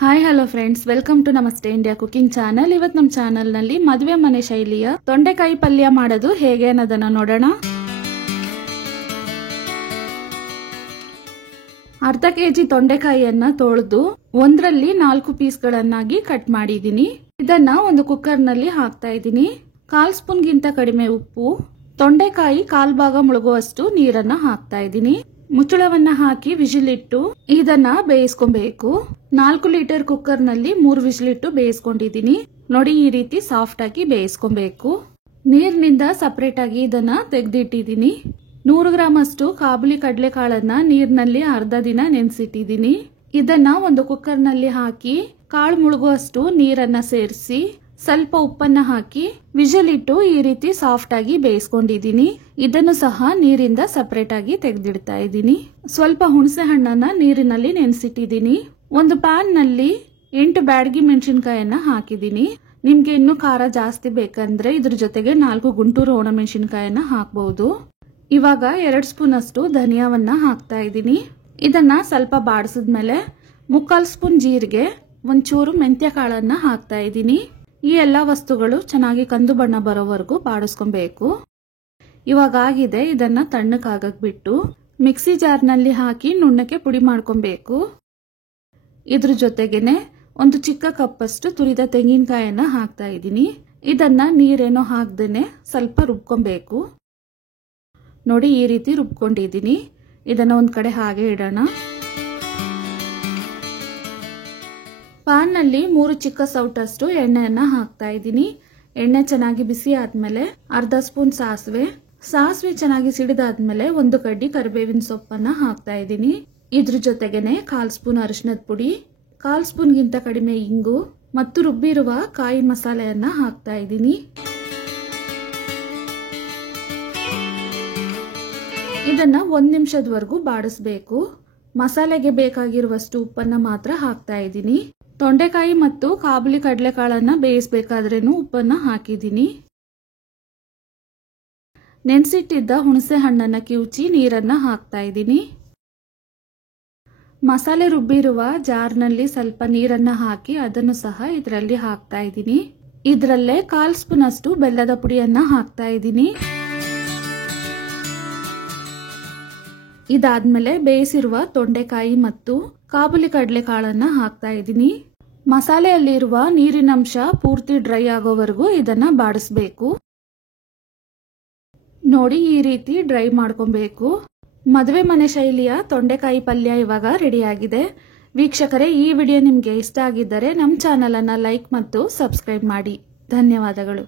Hi hello friends, welcome to Namaste India cooking channel. ಇವತ್ತು ನಮ್ಮ channel ನಲ್ಲಿ ಮದುವೆ ಮನೆ ಶೈಲಿಯ ತೊಂಡೆಕಾಯಿ ಪಲ್ಯ ಮಾಡೋದು ಹೇಗೆ ಅನ್ನೋದನ್ನ ನೋಡೋಣ. ಅರ್ಧ ಕೆಜಿ ತೊಂಡೆಕಾಯಿಯನ್ನ ತೊಳೆದು ಒಂದರಲ್ಲಿ 4 ಪೀಸ್ಗಳನ್ನಾಗಿ ಕಟ್ ಮಾಡಿದೀನಿ. ಇದನ್ನ ಒಂದು ಕುಕ್ಕರ್ ನಲ್ಲಿ ಹಾಕ್ತಾ ಇದ್ದೀನಿ. 1/4 ಸ್ಪೂನ್ ಗಿಂತ ಕಡಿಮೆ ಉಪ್ಪು, ತೊಂಡೆಕಾಯಿ 1/4 ಭಾಗ ಮುಳುಗುವಷ್ಟು ನೀರನ್ನ ಹಾಕ್ತಾ ಇದ್ದೀನಿ. ಮುಚ್ಚಳವನ್ನ ಹಾಕಿ ವಿಜಿಲ್ ಇಟ್ಟು ಇದನ್ನ ಬೇಯಿಸ್ಕೊಬೇಕು. 4 ಲೀಟರ್ ಕುಕ್ಕರ್ ನಲ್ಲಿ 3 ವಿಜಿಲ್ ಇಟ್ಟು ಬೇಯಿಸ್ಕೊಂಡಿದೀನಿ. ನೋಡಿ, ಈ ರೀತಿ ಸಾಫ್ಟ್ ಆಗಿ ಬೇಯಿಸ್ಕೊಬೇಕು. ನೀರಿನಿಂದ ಸಪರೇಟ್ ಆಗಿ ಇದನ್ನ ತೆಗೆದಿಟ್ಟಿದ್ದೀನಿ. 100 ಗ್ರಾಮ್ ಅಷ್ಟು ಕಾಬುಲಿ ಕಡಲೆಕಾಳನ್ನ ನೀರಿನಲ್ಲಿ ಅರ್ಧ ದಿನ ನೆನೆಸಿಟ್ಟಿದ್ದೀನಿ. ಇದನ್ನ ಒಂದು ಕುಕ್ಕರ್ ನಲ್ಲಿ ಹಾಕಿ ಕಾಳು ಮುಳುಗುವಷ್ಟು ನೀರನ್ನ ಸೇರಿಸಿ ಸ್ವಲ್ಪ ಉಪ್ಪನ್ನ ಹಾಕಿ ವಿಜಿಲ್ ಇಟ್ಟು ಈ ರೀತಿ ಸಾಫ್ಟ್ ಆಗಿ ಬೇಯಿಸ್ಕೊಂಡಿದ್ದೀನಿ. ಇದನ್ನು ಸಹ ನೀರಿಂದ ಸಪರೇಟ್ ಆಗಿ ತೆಗೆದಿಡ್ತಾ ಇದ್ದೀನಿ. ಸ್ವಲ್ಪ ಹುಣಸೆ ಹಣ್ಣನ್ನ ನೀರಿನಲ್ಲಿ ನೆನೆಸಿಟ್ಟಿದ್ದೀನಿ. ಒಂದು ಪ್ಯಾನ್ ನಲ್ಲಿ 8 ಬ್ಯಾಡಗಿ ಮೆಣಸಿನಕಾಯನ್ನ ಹಾಕಿದ್ದೀನಿ. ನಿಮ್ಗೆ ಇನ್ನು ಖಾರ ಜಾಸ್ತಿ ಬೇಕಂದ್ರೆ ಇದ್ರ ಜೊತೆಗೆ 4 ಗುಂಟೂರು ಒಣಮೆಣಸಿನಕಾಯನ್ನ ಹಾಕಬಹುದು. ಇವಾಗ 2 ಸ್ಪೂನ್ ಅಷ್ಟು ಧನಿಯಾವನ್ನ ಹಾಕ್ತಾ ಇದ್ದೀನಿ. ಇದನ್ನ ಸ್ವಲ್ಪ ಬಾಡಿಸಿದ್ಮೇಲೆ 3/4 ಸ್ಪೂನ್ ಜೀರಿಗೆ, ಒಂಚೂರು ಮೆಂತ್ಯ ಕಾಳನ್ನ ಹಾಕ್ತಾ ಇದ್ದೀನಿ. ಈ ಎಲ್ಲಾ ವಸ್ತುಗಳು ಚೆನ್ನಾಗಿ ಕಂದು ಬಣ್ಣ ಬರೋವರೆಗೂ ಬಾಡಿಸ್ಕೊಬೇಕು. ಇವಾಗ ಆಗಿದೆ. ಇದನ್ನ ತಣ್ಣಕ್ಕಾಗಕ್ ಬಿಟ್ಟು ಮಿಕ್ಸಿ ಜಾರ್ನಲ್ಲಿ ಹಾಕಿ ನುಣ್ಣಕ್ಕೆ ಪುಡಿ ಮಾಡ್ಕೊಬೇಕು. ಇದ್ರ ಜೊತೆಗೇನೆ ಒಂದು ಚಿಕ್ಕ ಕಪ್ಪಷ್ಟು ತುರಿದ ತೆಂಗಿನಕಾಯನ್ನ ಹಾಕ್ತಾ ಇದ್ದೀನಿ. ಇದನ್ನ ನೀರೇನೋ ಹಾಕ್ದೇನೆ ಸ್ವಲ್ಪ ರುಬ್ಕೊಬೇಕು. ನೋಡಿ, ಈ ರೀತಿ ರುಬ್ಕೊಂಡಿದ್ದೀನಿ. ಇದನ್ನ ಒಂದ್ ಕಡೆ ಹಾಗೆ ಇಡೋಣ. ಪ್ಯಾನ್ ನಲ್ಲಿ 3 ಚಿಕ್ಕ ಸೌಟಷ್ಟು ಎಣ್ಣೆಯನ್ನ ಹಾಕ್ತಾ ಇದ್ದೀನಿ. ಎಣ್ಣೆ ಚೆನ್ನಾಗಿ ಬಿಸಿ ಆದ್ಮೇಲೆ ಅರ್ಧ ಸ್ಪೂನ್ ಸಾಸಿವೆ ಚೆನ್ನಾಗಿ ಸಿಡಿದಾದ್ಮೇಲೆ 1 ಕಡ್ಡಿ ಕರಿಬೇವಿನ ಸೊಪ್ಪನ್ನ ಹಾಕ್ತಾ ಇದ್ದೀನಿ. ಇದ್ರ ಜೊತೆಗೇನೆ 1/4 ಸ್ಪೂನ್ ಅರಿಶಿನದ ಪುಡಿ, 1/4 ಸ್ಪೂನ್ ಗಿಂತ ಕಡಿಮೆ ಇಂಗು ಮತ್ತು ರುಬ್ಬಿರುವ ಕಾಯಿ ಮಸಾಲೆಯನ್ನ ಹಾಕ್ತಾ ಇದ್ದೀನಿ. ಇದನ್ನ 1 ನಿಮಿಷದವರೆಗೂ ಬಾಡಿಸ್ಬೇಕು. ಮಸಾಲೆಗೆ ಬೇಕಾಗಿರುವಷ್ಟು ಉಪ್ಪನ್ನ ಮಾತ್ರ ಹಾಕ್ತಾ ಇದ್ದೀನಿ. ತೊಂಡೆಕಾಯಿ ಮತ್ತು ಕಾಬುಲಿ ಕಡಲೆಕಾಳನ್ನ ಬೇಯಿಸಬೇಕಾದ್ರೇನು ಉಪ್ಪನ್ನ ಹಾಕಿದ್ದೀನಿ. ನೆನೆಸಿಟ್ಟಿದ್ದ ಹುಣಸೆ ಹಣ್ಣನ್ನ ಕಿವುಚಿ ನೀರನ್ನ ಹಾಕ್ತಾ ಇದ್ದೀನಿ. ಮಸಾಲೆ ರುಬ್ಬಿರುವ ಜಾರ್ನಲ್ಲಿ ಸ್ವಲ್ಪ ನೀರನ್ನ ಹಾಕಿ ಅದನ್ನು ಸಹ ಇದರಲ್ಲಿ ಹಾಕ್ತಾ ಇದ್ದೀನಿ. ಇದರಲ್ಲೇ 1/4 ಸ್ಪೂನ್ ಅಷ್ಟು ಬೆಲ್ಲದ ಪುಡಿಯನ್ನ ಹಾಕ್ತಾ ಇದ್ದೀನಿ. ಇದಾದ್ಮೇಲೆ ಬೇಯಿಸಿರುವ ತೊಂಡೆಕಾಯಿ ಮತ್ತು ಕಾಬುಲಿ ಕಡಲೆಕಾಳನ್ನ ಹಾಕ್ತಾ ಇದ್ದೀನಿ. ಮಸಾಲೆಯಲ್ಲಿರುವ ನೀರಿನಂಶ ಪೂರ್ತಿ ಡ್ರೈ ಆಗೋವರೆಗೂ ಇದನ್ನ ಬಾಡಿಸ್ಬೇಕು. ನೋಡಿ, ಈ ರೀತಿ ಡ್ರೈ ಮಾಡ್ಕೊಬೇಕು. ಮದುವೆ ಮನೆ ಶೈಲಿಯ ತೊಂಡೆಕಾಯಿ ಪಲ್ಯ ಇವಾಗ ರೆಡಿ ಆಗಿದೆ. ವೀಕ್ಷಕರೇ, ಈ ವಿಡಿಯೋ ನಿಮ್ಗೆ ಇಷ್ಟ ಆಗಿದ್ದರೆ ನಮ್ಮ ಚಾನಲ್ ಅನ್ನ ಲೈಕ್ ಮತ್ತು ಸಬ್ಸ್ಕ್ರೈಬ್ ಮಾಡಿ. ಧನ್ಯವಾದಗಳು.